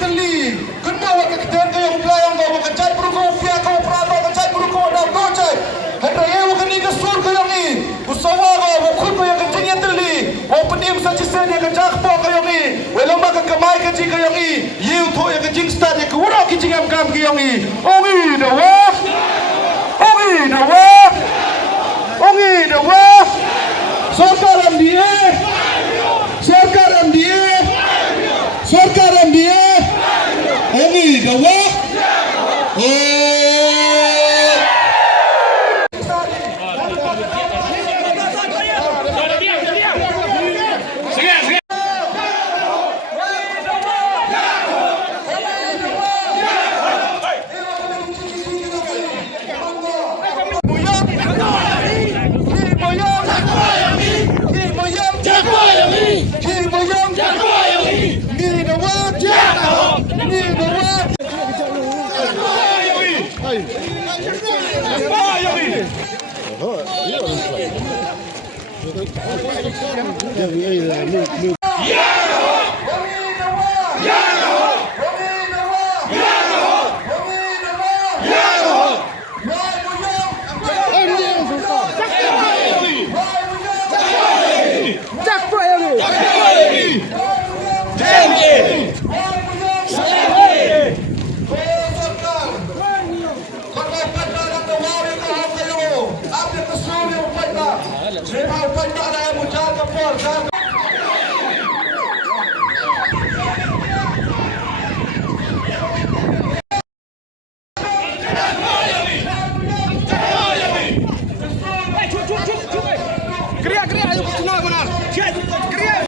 tali kendawa ke keten ke yang belayang bawa kecai beruku pia kau peraba kecai beruku ada docai hendak eu ke ni ke sur ke yang ni usawa bawa khud ke yang kecing yang tali opening saja sen yang kecak po ke yang ni welong bak kemai ke jing ke yang ni eu tho yang kecing start yang kurang kecing am kam ke yang ni ongi dawa ongi dawa ongi dawa सरकार MDA सरकार MDA सरकार MDA ongi dawa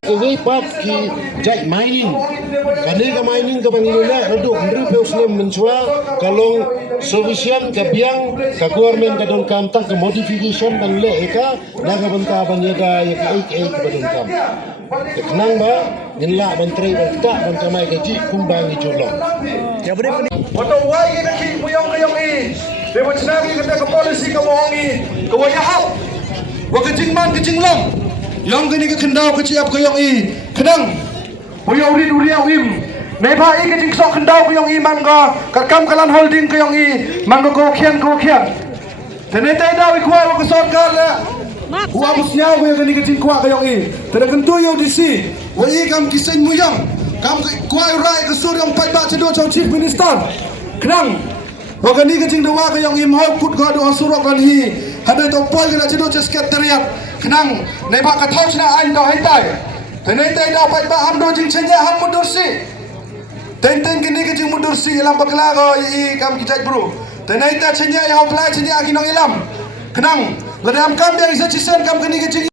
Kawai pap ki jai mining, kani ka mining ka Panginoon rodok ndri peusnem mensua kalong solution ka biang ka government ka don kam tak ka modification bang le eka naga banta banyada ya ka ek ka don kam. Kenang ba nila menteri banta banta mai ka ji kumbang ni jolong. Ya beri Wato wai ka ki muyong kayong i. Dewa chinagi ka ka policy ka wongi ka wayahap. Wa ka jingman ka jinglam. Yang kini ke kendau ke ciap ke yang i kedang boyo uri duriau im nepa i ke jing sok kendau ke yang i man ka kam kalan holding ke yang i man ko khian tenete dau i kuai ke sarkar la wa musnya ko yang kini ke jing kuai ke yang i tena kentu yo disi wa i kam kisen muyang kam kuai rai ke sur yang pai ba cedo chau chief minister kedang wa kini ke jing dawa ke yang i mau kut ga do surok kan hi hada to poi ke cedo sekretariat kenang nepa ka thau chna ain do haitai tenai tai da pai ba am do jing chenya ham mudur si ten kini ke jing mudur si ilam bakla go i kam ki jai bro tenai ta chenya i hau plai chenya ki nong ilam kenang ladam kam yang isa chisen kam kini ke jing